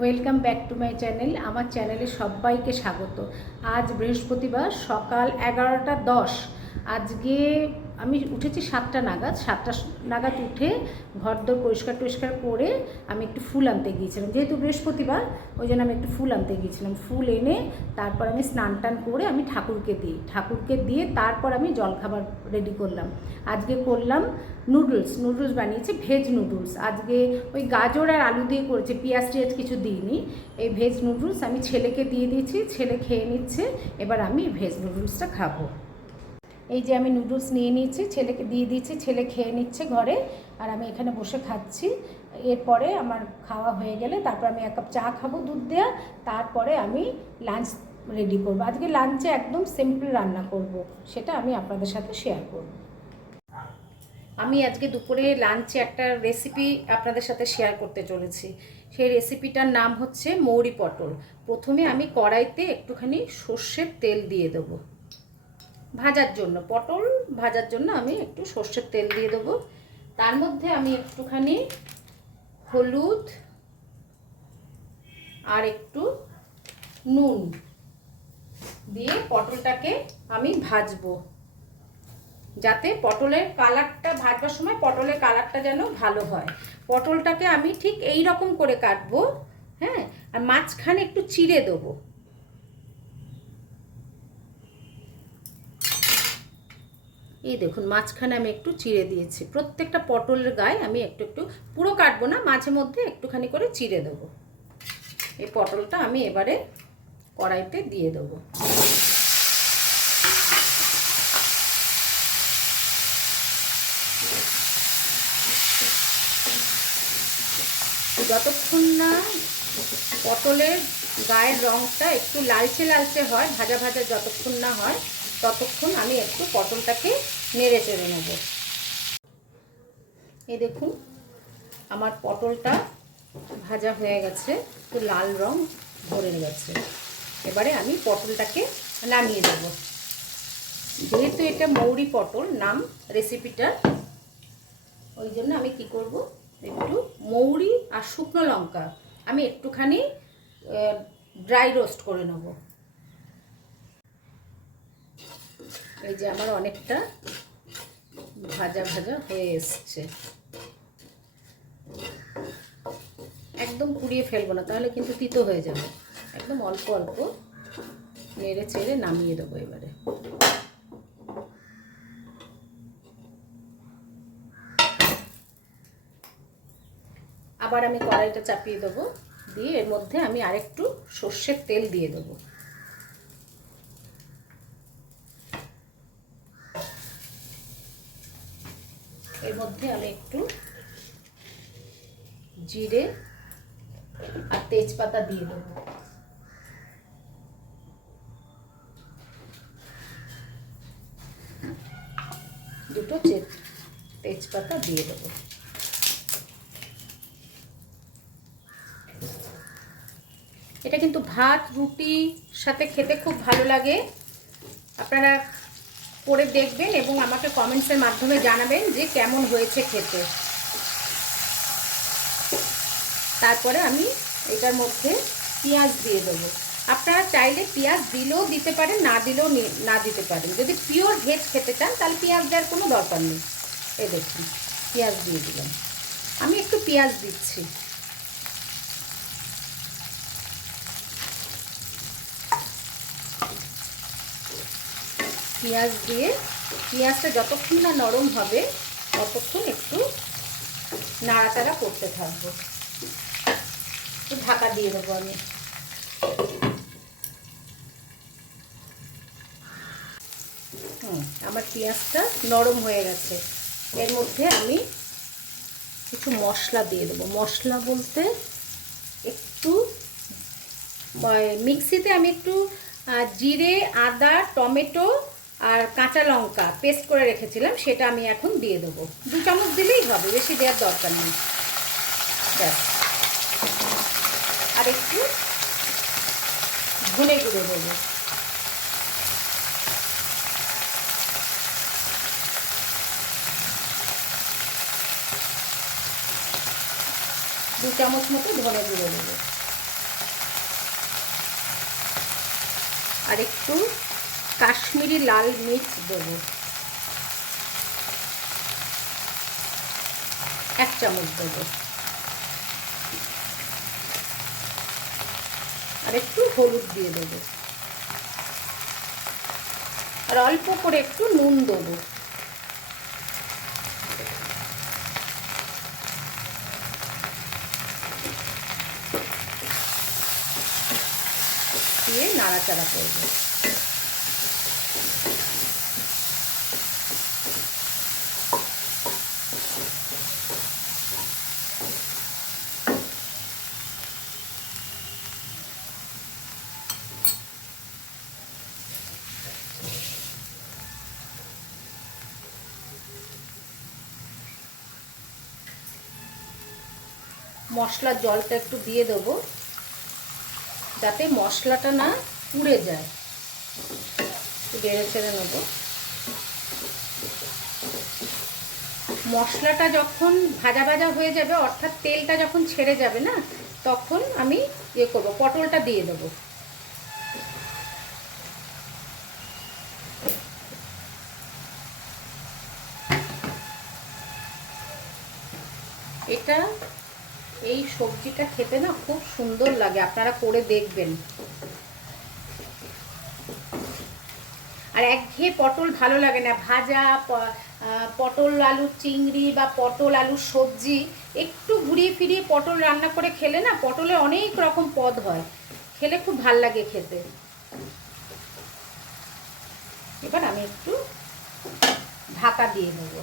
Welcome back to my channel. আমার চ্যানেলে সবাইকে স্বাগত। আজ বৃহস্পতিবার সকাল 11টা 10। আজকে আমি উঠেছি 7টা নাগাদ। 7টা নাগাদ উঠে ঘরদোর পরিষ্কার করে আমি একটু ফুল আনতে গিয়েছিলাম। যেহেতু বৃহস্পতিবার ওই জন্য আমি একটু ফুল আনতে গিয়েছিলাম। ফুল এনে তারপর আমি স্নান টান করে আমি ঠাকুরকে দিয়ে তারপর আমি জলখাবার রেডি করলাম। আজকে করলাম নুডলস বানিয়েছি, ভেজ নুডলস। আজকে ওই গাজর আর আলু দিয়ে করেছি, পেঁয়াজ টিয়াজ কিছু দিইনি। এই ভেজ নুডলস আমি ছেলেকে দিয়ে দিয়েছি, ছেলে খেয়ে নিচ্ছে। এবার আমি ভেজ নুডলসটা খাবো। এই যে আমি নুডলস নিয়ে নিয়েছি, ছেলেকে দিয়ে দিয়েছি, ছেলে খেয়ে নিচ্ছে ঘরে, আর আমি এখানে বসে খাচ্ছি। এরপরে আমার খাওয়া হয়ে গেলে তারপর আমি 1 কাপ চা খাবো দুধ দেওয়া। তারপরে আমি লাঞ্চ রেডি করবো। আজকে লাঞ্চে একদম সিম্পল রান্না করব, সেটা আমি আপনাদের সাথে শেয়ার করব। আমি আজকে দুপুরে লাঞ্চে একটা রেসিপি আপনাদের সাথে শেয়ার করতে চলেছি। সেই রেসিপিটার নাম হচ্ছে মৌরি পটল। প্রথমে আমি কড়াইতে একটুখানি সর্ষের তেল দিয়ে দেবো ভাজার জন্য। পটল ভাজার জন্য আমি একটু সর্ষের তেল দিয়ে দেবো। তার মধ্যে আমি একটুখানি হলুদ আর একটু নুন দিয়ে পটলটাকে আমি ভাজবো, যাতে পটলের কালারটা ভাজবার সময় পটলের কালারটা যেন ভালো হয়। পটলটাকে আমি ঠিক এই রকম করে কাটবো, হ্যাঁ, আর মাঝখানে একটু চিড়ে দেবো। এই দেখুন, মাঝখানে আমি একটু চিড়ে দিয়েছি। প্রত্যেকটা পটলের গায়ে আমি একটু একটু, পুরো কাটবো না, মাঝে মধ্যে একটুখানি করে চিড়ে দেবো। এই পটলটা আমি এবারে কড়াইতে দিয়ে দেবো। যতক্ষণ না পটলের গায়ের রঙটা একটু লালচে লালচে হয়, ভাজা ভাজা যতক্ষণ না হয়, ততক্ষণ আমি একটু পটলটাকে নেড়ে চেড়ে নেব। এই দেখুন, আমার পটলটা ভাজা হয়ে গেছে, একটু লাল রং ধরে গেছে। এবারে আমি পটলটাকে নামিয়ে দেব। যেহেতু এটা মৌরি পটল নাম রেসিপিটার, ওই জন্য আমি কি করব, একটু মৌরি আর শুকনো লঙ্কা আমি একটুখানি ড্রাই রোস্ট করে নেব। এই যে আমার অনেকটা ভাজা ভাজা হয়ে এসছে। একদম পুড়িয়ে ফেলবো না, তাহলে কিন্তু তিতো হয়ে যাবে। একদম অল্প অল্প নেড়ে চেড়ে নামিয়ে দেবো। এবারে আবার আমি কড়াইটা চাপিয়ে দেবো, দিয়ে এর মধ্যে আমি আরেকটু সর্ষের তেল দিয়ে দেবো। এর মধ্যে আমি একটু জিরে আর তেজপাতা দিয়ে দেবো। দুটো তেজপাতা দিয়ে দেবো। এটা কিন্তু ভাত রুটির সাথে খেতে খুব ভালো লাগে। আপনারা করে দেখবেন এবং আমাকে কমেন্টসের মাধ্যমে জানাবেন যে কেমন হয়েছে খেতে। তারপরে আমি এটার মধ্যে পেঁয়াজ দিয়ে দেবো। আপনারা চাইলে পেঁয়াজ দিলেও দিতে পারেন, না দিলেও না দিতে পারেন। যদি পিওর ভেজ খেতে চান তাহলে পেঁয়াজ দেওয়ার কোনো দরকার নেই। এই দেখুন, পেঁয়াজ দিয়ে দিলাম। আমি একটু পেঁয়াজ দিচ্ছি। পেঁয়াজ দিয়ে পেঁয়াজটা যতক্ষণ না নরম হবে ততক্ষণ একটু নাড়াচাড়া করতে থাকবো। একটু ঢাকা দিয়ে দেবো আমি। আমার পেঁয়াজটা নরম হয়ে গেছে। এর মধ্যে আমি কিছু মশলা দিয়ে দেবো। মশলা বলতে একটু মিক্সিতে আমি একটু জিরে, আদা, টমেটো আর কাঁচা লঙ্কা পেস্ট করে রেখেছিলাম, সেটা আমি এখন দিয়ে দেবো। 2 চামচ দিলেই হবে, বেশি দেওয়ার দরকার নেই। ব্যাস। আর একটু ধনে গুঁড়ো দেবো। দু চামচ মতো ধনে গুঁড়ো দেবো। আর একটু কাশ্মীরি লাল মির্চ দেবো, 1 চামচ দেবো। আর একটু হলুদ দিয়ে দেবো, আর অল্প করে একটু নুন দেবো। দিয়ে নাড়াচাড়া করবো। মশলার জলটা একটু দিয়ে দেবো, যাতে মশলাটা না পুড়ে যায়। একটু নেড়ে ছেড়ে নেব। মশলাটা যখন ভাজা ভাজা হয়ে যাবে, অর্থাৎ তেলটা যখন ছেড়ে যাবে না, তখন আমি করব, পটলটা দিয়ে দেবো। এটা এই সবজিটা খেতে না খুব সুন্দর লাগে, আপনারা করে দেখবেন। আর একঘেয়ে পটল ভালো লাগে না, ভাজা পটল আলুর চিংড়ি বা পটল আলুর সবজি একটু ঘুরিয়ে ফিরিয়ে পটল রান্না করে খেলে না, পটলে অনেক রকম পদ হয়, খেলে খুব ভাল লাগে খেতে। এবার আমি একটু ঢাকা দিয়ে নেব,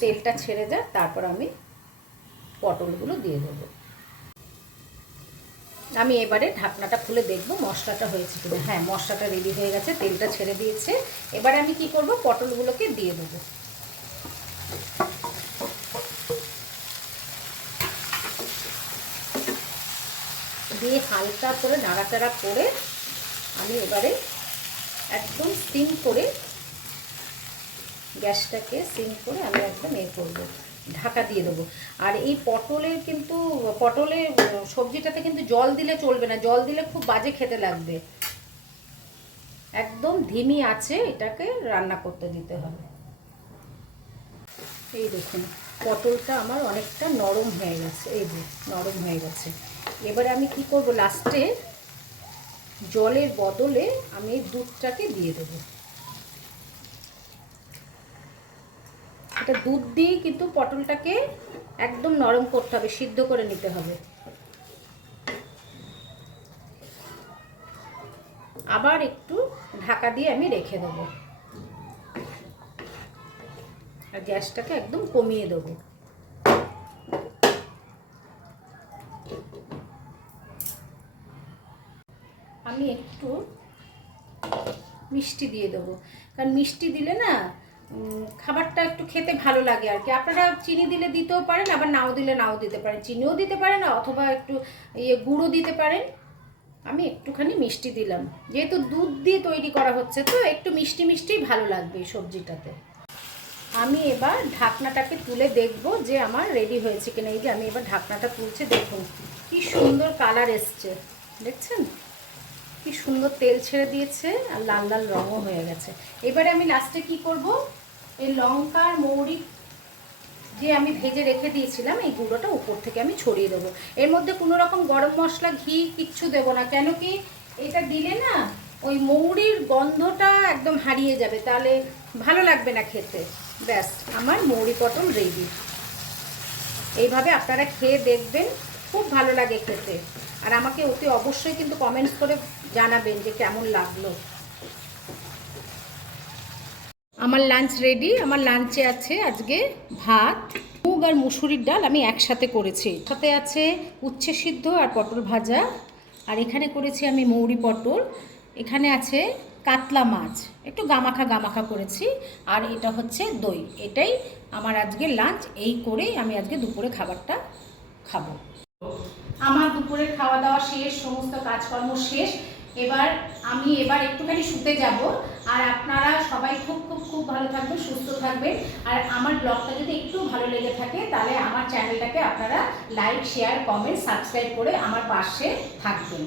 তেলটা ছেড়ে যায়, তারপর আমি পটলগুলো দিয়ে দেবো। আমি এবারে ঢাকনাটা খুলে দেখব মশলাটা হয়েছে কিনা। হ্যাঁ, মশলাটা রেডি হয়ে গেছে, তেলটা ছেড়ে দিয়েছে। এবারে আমি কি করব, পটলগুলোকে দিয়ে দেবো। দিয়ে হালকা করে নাড়াচাড়া করে আমি এবারে একদম সিম করে, গ্যাসটাকে সিম করে আমি একদম করবো, ঢাকা দিয়ে দেবো। আর এই পটলের সবজিটাতে কিন্তু জল দিলে চলবে না, জল দিলে খুব বাজে খেতে লাগবে। একদম ধিমি আঁচে এটাকে রান্না করতে দিতে হবে। এই দেখুন পটলটা আমার অনেকটা নরম হয়ে গেছে, এই যে নরম হয়ে গেছে। এবারে আমি কি করব, লাস্টে জলের বদলে আমি দুধটাকে দিয়ে দেবো। এটা দুধ দিয়ে কিন্তু পটলটাকে একদম নরম করতে হবে, সিদ্ধ করে নিতে হবে। আবার একটু ঢাকা দিয়ে আমি রেখে দেবো, আর গ্যাসটাকে একদম কমিয়ে দেবো। আমি একটু মিষ্টি দিয়ে দেবো, কারণ মিষ্টি দিলে না খাবারটা একটু খেতে ভালো লাগে আর কি। আপনারা চিনি দিলে দিতেও পারেন, আবার নাও দিলে নাও দিতে পারেন, চিনিও দিতে পারেন, অথবা একটু গুঁড়ো দিতে পারেন। আমি একটুখানি মিষ্টি দিলাম, যেহেতু দুধ দিয়ে তৈরি করা হচ্ছে তো একটু মিষ্টি মিষ্টিই ভালো লাগবে এই সবজিটাতে। আমি এবার ঢাকনাটাকে তুলে দেখব যে আমার রেডি হয়েছে কিনা। এই যে আমি এবার ঢাকনাটা তুলছি, দেখুন কি সুন্দর কালার এসছে, দেখছেন কি সুন্দর তেল ছেড়ে দিয়েছে, আর লাল লাল রঙও হয়ে গেছে। এবারে আমি লাস্টে কি করব, এই লঙ্কা আর মৌরি যে আমি ভেজে রেখে দিয়েছিলাম, এই গুঁড়োটা উপর থেকে আমি ছড়িয়ে দেবো। এর মধ্যে কোনো রকম গরম মশলা, ঘি কিচ্ছু দেবো না, কেন কি এটা দিলে না ওই মৌরির গন্ধটা একদম হারিয়ে যাবে, তাহলে ভালো লাগবে না খেতে। ব্যাস, আমার মৌরি পটল রেডি। এইভাবে আপনারা খেয়ে দেখবেন, খুব ভালো লাগে খেতে। আর আমাকে অতি অবশ্যই কিন্তু কমেন্টস করে জানাবেন যে কেমন লাগলো। আমার লাঞ্চ রেডি। আমার লাঞ্চে আছে আজকে ভাত, মুগ আর মুসুরির ডাল আমি একসাথে করেছি, সাথে আছে উচ্ছে সিদ্ধ আর পটল ভাজা, আর এখানে করেছি আমি মৌরি পটল, এখানে আছে কাতলা মাছ, একটু গামাখা গামাখা করেছি, আর এটা হচ্ছে দই। এটাই আমার আজকে লাঞ্চ। এই করেই আমি আজকে দুপুরে খাবারটা খাবো। আমার দুপুরের খাওয়া দাওয়া শেষ, সমস্ত কাজকর্ম শেষ। আমি একটুখানি শুতে যাব। আর আপনারা সবাই খুব খুব খুব ভালো থাকবেন, সুস্থ থাকবেন। আর আমার ব্লগটা যদি একটু ভালো লেগে থাকে, তাহলে আমার চ্যানেলটাকে আপনারা লাইক, শেয়ার, কমেন্ট, সাবস্ক্রাইব করে আমার পাশে থাকবেন।